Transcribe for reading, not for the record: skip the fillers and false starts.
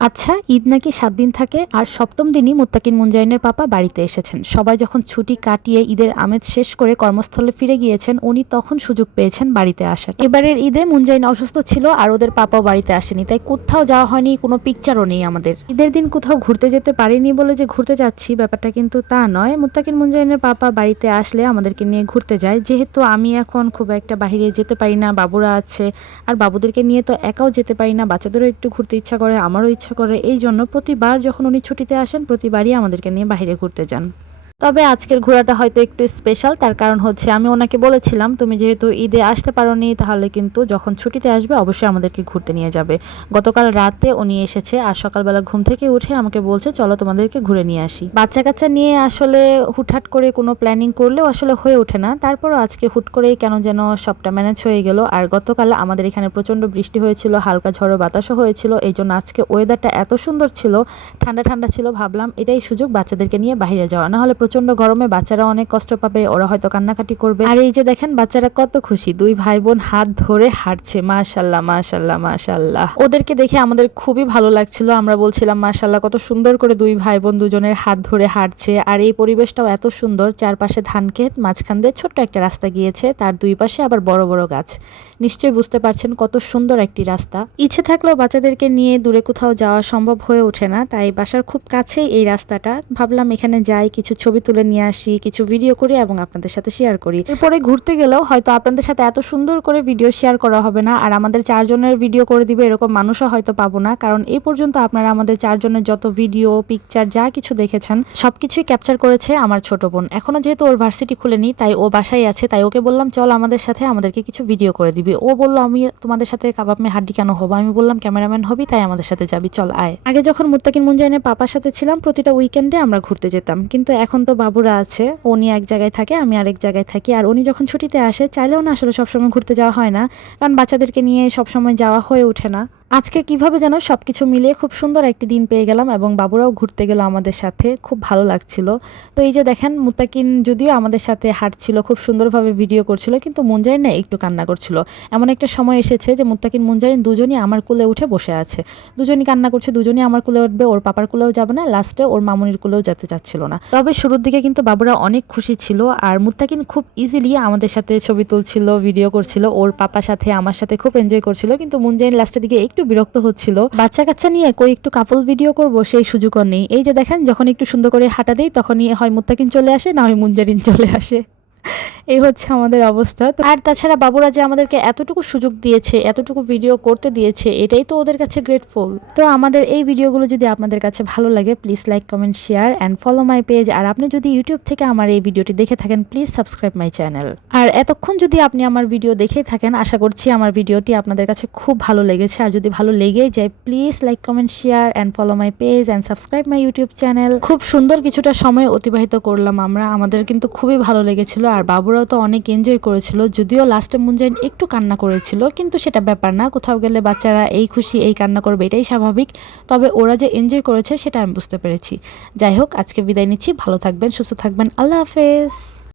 আচ্ছা, ঈদ নাকি ৭ দিন থাকে আর সপ্তম দিনই মুত্তাকিন মুনজাইনের পাপা বাড়িতে এসেছেন। সবাই যখন ছুটি কাটিয়ে ঈদের আমেজ শেষ করে কর্মস্থলে ফিরে গিয়েছেন, উনি তখন সুযোগ পেয়েছেন বাড়িতে আসার। এবারের ঈদে মুনজাইন অসুস্থ ছিল আর ওদের পাপাও বাড়িতে আসেনি, তাই কোথাও যাওয়া হয়নি, কোনো পিকচারও নেই আমাদের। ঈদের দিন কোথাও ঘুরতে যেতে পারিনি বলে যে ঘুরতে যাচ্ছি ব্যাপারটা কিন্তু তা নয়। মুত্তাকিন মুনজাইনের পাপা বাড়িতে আসলে আমাদেরকে নিয়ে ঘুরতে যায়। যেহেতু আমি এখন খুব একটা বাহিরে যেতে পারি না, বাবুরা আছে, আর বাবুদেরকে নিয়ে তো একাও যেতে পারি না, বাচ্চাদেরও একটু ঘুরতে ইচ্ছা করে, আমারও ইচ্ছা করে। এই জন্য প্রতিবার যখন উনি ছুটিতে আসেন প্রতিবারই আমাদেরকে নিয়ে বাইরে ঘুরতে যান। তবে আজকের ঘোরাটা হয়তো একটু স্পেশাল, তার কারণ হচ্ছে আমি ওনাকে বলেছিলাম তুমি যেহেতু ঈদে আসতে পারোনি তাহলে কিন্তু যখন ছুটিতে আসবে অবশ্যই আমাদেরকে ঘুরতে নিয়ে যাবে। গতকাল রাতে উনি এসেছে আর সকালবেলা ঘুম থেকে উঠে আমাকে বলছে চলো তোমাদেরকে ঘুরে নিয়ে আসি। বাচ্চা কাচ্চা নিয়ে আসলে হুটহাট করে কোনো প্ল্যানিং করলেও আসলে হয়ে ওঠে না, তারপরও আজকে হুট করেই কেন যেন সবটা ম্যানেজ হয়ে গেল। আর গতকাল আমাদের এখানে প্রচণ্ড বৃষ্টি হয়েছিল, হালকা ঝড়ো বাতাসও হয়েছিল, এই জন্য আজকে ওয়েদারটা এত সুন্দর ছিল, ঠান্ডা ঠান্ডা ছিল। ভাবলাম এটাই সুযোগ বাচ্চাদেরকে নিয়ে বাইরে যাওয়া, না হলে প্রচন্ড গরমে বাচ্চারা অনেক কষ্ট পাবে, ওরা হয়তো কান্নাকাটি করবে। আর এই যে দেখেন বাচ্চারা কত খুশি, দুই ভাই বোন হাত ধরে হাঁটছে, মাশাল্লাহ মাশাল্লাহ মাশাল্লাহ। ওদেরকে দেখে আমাদের খুবই ভালো লাগছিল, আমরা বলছিলাম মাশাল্লাহ কত সুন্দর করে দুই ভাই বোন দুজনের হাত ধরে হাঁটছে। আর এই পরিবেশটাও এত সুন্দর, চারপাশে ধান ক্ষেত, মাঝখান দিয়ে ছোট্ট একটা রাস্তা গিয়েছে, তার দুই পাশে আবার বড় বড় গাছ। নিশ্চয়ই বুঝতে পারছেন কত সুন্দর একটি রাস্তা। ইচ্ছে থাকলেও বাচ্চাদেরকে নিয়ে দূরে কোথাও যাওয়া সম্ভব হয়ে ওঠে না, তাই বাসার খুব কাছেই এই রাস্তাটা। ভাবলাম এখানে যাই, কিছু ছবি তুলে নিয়ে আসি, কিছু ভিডিও করি এবং আপনাদের সাথে শেয়ার করি। এরপরে ঘুরতে গেলেও হয়তো আপনাদের সাথে এত সুন্দর করে ভিডিও শেয়ার করা হবে না, আর আমাদের চারজনের ভিডিও করে দিবে এরকম মানুষও হয়তো পাবো না, কারণ এই পর্যন্ত আপনারা আমাদের চারজনের যত ভিডিও পিকচার যা কিছু দেখেছেন সবকিছুই ক্যাপচার করেছে আমার ছোট বোন। এখনো যেহেতু ওর ভার্সিটি খুলেনি তাই ও বাসায় আছে, তাই ওকে বললাম চল আমাদের সাথে, আমাদেরকে কিছু ভিডিও করে দিবি। ও বললো আমি তোমাদের সাথে কাবাব মে হাড্ডি কেন হবো, আমি বললাম ক্যামেরাম্যান হবি তাই আমাদের সাথে যাবি, চল আয়। আগে যখন মুত্তাকিন মুনজাইনের পাপার সাথে ছিলাম প্রতিটা উইকেন্ডে আমরা ঘুরতে যেতাম, কিন্তু এখন তো বাবুরা আছে, উনি এক জায়গায় থাকে আমি আরেক জায়গায় থাকি, আর উনি যখন ছুটিতে আসে চাইলেও না আসলে সবসময় ঘুরতে যাওয়া হয় না, কারণ বাচ্চাদেরকে নিয়ে সবসময় যাওয়া হয়ে ওঠে না। আজকে কিভাবে যেন সবকিছু মিলিয়ে খুব সুন্দর একটি দিন পেয়ে গেলাম এবং বাবুরাও ঘুরতে গেল আমাদের সাথে, খুব ভালো লাগছিল। তো এই যে দেখেন মুত্তাকিন যদিও আমাদের সাথে হাঁটছিল, খুব সুন্দরভাবে ভিডিও করছিল, কিন্তু মুনজারিন না একটু কান্না করছিল। এমন একটা সময় এসেছে যে মুত্তাকিন মুনজারিন দুজনই আমার কোলে উঠে বসে আছে, দুজনই কান্না করছে, দুজনই আমার কোলে উঠবে, ওর পাপার কোলেও যাবে না, লাস্টে ওর মামুনির কোলেও যেতে চাচ্ছিল না। তবে শুরুর দিকে কিন্তু বাবুরা অনেক খুশি ছিল আর মুত্তাকিন খুব ইজিলি আমাদের সাথে ছবি তুলছিল, ভিডিও করছিল, ওর পাপার সাথে আমার সাথে খুব এনজয় করছিল। কিন্তু মুনজারিন লাস্টের দিকে একটু বিরক্ত হচ্ছিল, বাচ্চা কাচ্চা নিয়ে কই একটু কাপল ভিডিও করব সেই সুযোগও নেই। এই যে দেখেন যখন একটু সুন্দর করে হাঁটা দেই তখনই হয় মুত্তাকিন চলে আসে, না হয় মুনজারিন চলে আসে। এই হচ্ছে আমাদের অবস্থা। আর তাছাড়া বাবুরা যে আমাদেরকে এতটুকু সুযোগ দিয়েছে, এতটুকু ভিডিও করতে দিয়েছে, এটাই তো ওদের কাছে গ্রেটফুল। তো আমাদের এই ভিডিওগুলো যদি আপনাদের কাছে ভালো লাগে please like comment share and follow my page. আর আপনি যদি ইউটিউব থেকে আমার এই ভিডিওটি দেখে থাকেন প্লিজ সাবস্ক্রাইব মাই চ্যানেল। আর এতক্ষণ যদি আপনি আমার ভিডিও দেখে থাকেন আশা করছি আমার ভিডিওটি আপনাদের কাছে খুব ভালো লেগেছে। আর যদি ভালো লেগে যায় please like comment share and follow my page and subscribe my YouTube channel. খুব সুন্দর কিছুটা সময় অতিবাহিত করলাম আমরা, আমাদের কিন্তু খুবই ভালো লেগেছিল। আর বাবুরাও তো অনেক এনজয় করেছিল, যদিও লাস্টে মুনজাইন একটু কান্না করেছিল, কিন্তু সেটা ব্যাপার না, কোথাও গেলে বাচ্চারা এই খুশি এই কান্না করবে এটাই স্বাভাবিক। তবে ওরা যে এনজয় করেছে সেটা আমি বুঝতে পেরেছি। যাই হোক আজকে বিদায় নিচ্ছি, ভালো থাকবেন, সুস্থ থাকবেন, আল্লাহ হাফেজ।